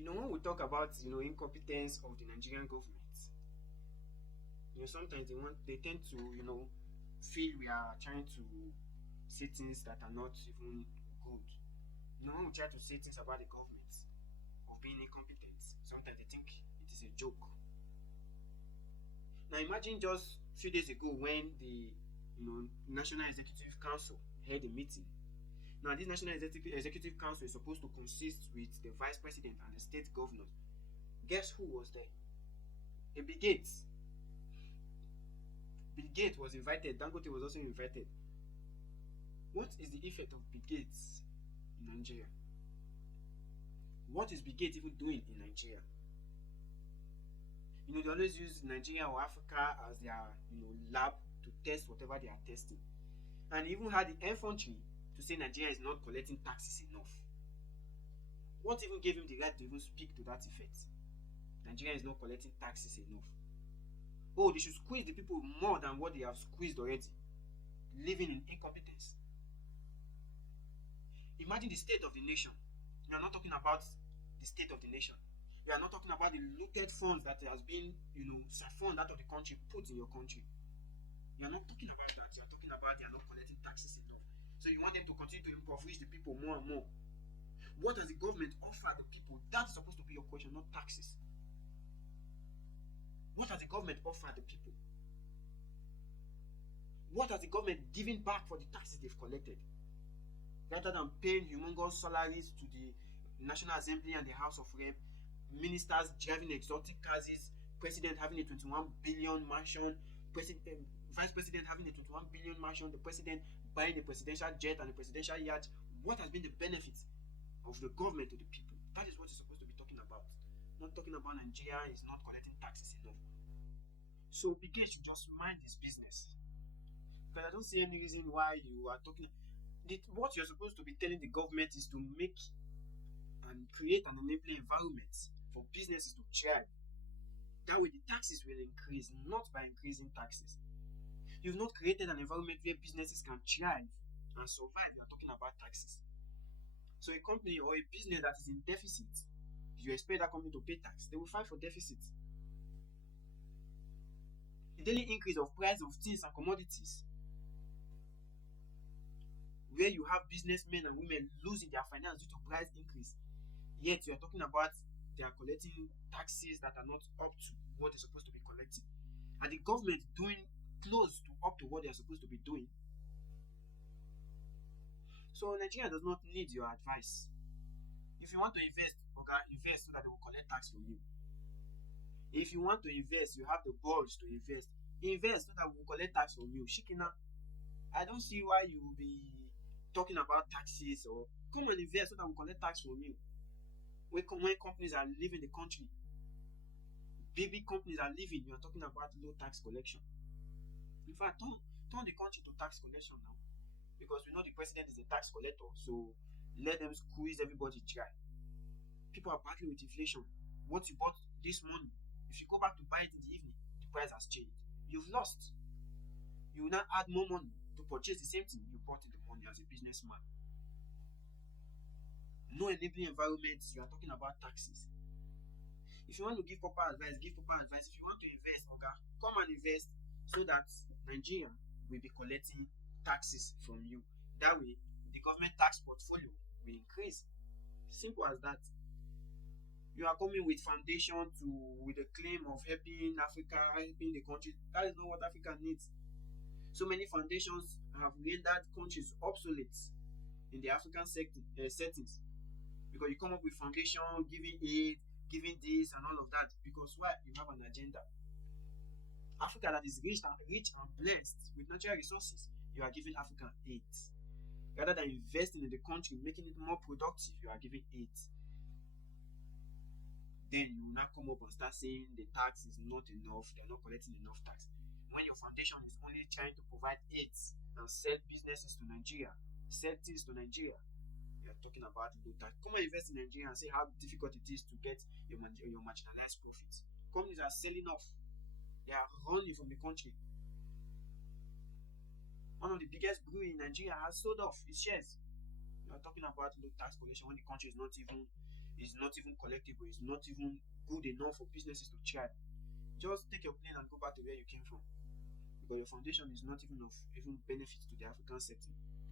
When we talk about incompetence of the Nigerian government, sometimes they tend to feel we are trying to say things that are not even good. When we try to say things about the government of being incompetent, sometimes they think it is a joke. Now imagine just a few days ago when the National Executive Council held a meeting. Now this National Executive Council is supposed to consist with the Vice President and the state governors. Guess who was there? A Bill Gates. Bill Gates was invited. Dangote was also invited. What is the effect of Bill Gates in Nigeria? What is Bill Gates even doing in Nigeria? They always use Nigeria or Africa as their lab to test whatever they are testing. And even had the infantry to say Nigeria is not collecting taxes enough. What even gave him the right to even speak to that effect? Nigeria is not collecting taxes enough. Oh, they should squeeze the people more than what they have squeezed already, living in incompetence. Imagine the state of the nation. We are not talking about the state of the nation. We are not talking about the looted funds that has been, siphoned out of the country, put in your country. You are not talking about that. You are talking about they are not collecting taxes enough. So you want them to continue to impoverish the people more and more. What does the government offer the people? That's supposed to be your question, not taxes. What has the government offered the people? What has the government given back for the taxes they've collected? Rather than paying humongous salaries to the National Assembly and the House of Rep, ministers driving exotic cars, president having a 21 billion mansion, vice president having a 21 billion mansion, the president buying a presidential jet and a presidential yacht. What has been the benefit of the government to the people? That is what you're supposed to be talking about. Not talking about Nigeria is not collecting taxes enough. So Bill Gates should just mind his business. Because I don't see any reason why you are talking. What you're supposed to be telling the government is to make and create an enabling environment for businesses to thrive. That way the taxes will increase, not by increasing taxes. You've not created an environment where businesses can thrive and survive. You are talking about taxes. So a company or a business that is in deficit, you expect that company to pay tax, they will file for deficit. The daily increase of price of things and commodities, where you have businessmen and women losing their finance due to price increase, yet you are talking about they are collecting taxes that are not up to what they're supposed to be collecting, and the government doing close to up to what they are supposed to be doing. So Nigeria does not need your advice. If you want to invest, invest so that they will collect tax from you. If you want to invest, you have the balls to invest. Invest so that we will collect tax from you. Shikina, I don't see why you will be talking about taxes, or come and invest so that we collect tax from you. When companies are leaving the country, big companies are leaving, you are talking about low tax collection. In fact, turn the country to tax collection now, because we know the president is a tax collector, so let them squeeze everybody dry. People are battling with inflation. What you bought this morning, if you go back to buy it in the evening, the price has changed. You've lost. You will now add more money to purchase the same thing you bought in the morning as a businessman. No enabling environment, you are talking about taxes. If you want to give proper advice, give proper advice. If you want to invest, come and invest so that Nigeria will be collecting taxes from you. That way, the government tax portfolio will increase. Simple as that. You are coming with foundation with a claim of helping Africa, helping the country. That is not what Africa needs. So many foundations have rendered countries obsolete in the African settings, because you come up with foundation, giving aid, giving this and all of that, because why? You have an agenda. Africa that is rich and blessed with natural resources, you are giving Africa aid. Rather than investing in the country, making it more productive, you are giving aid. Then you will now come up and start saying the tax is not enough, they're not collecting enough tax. When your foundation is only trying to provide aids and sell businesses to Nigeria, sell things to Nigeria, you're talking about low tax. Come and invest in Nigeria and see how difficult it is to get your marginalized profits. Companies are selling off. They are running from the country. One of the biggest breweries in Nigeria has sold off its shares. You are talking about low tax collection when the country is not even is not even collectible, is not even good enough for businesses to thrive, just take your plane and go back to where you came from, because your foundation is not even of even benefit to the African setting.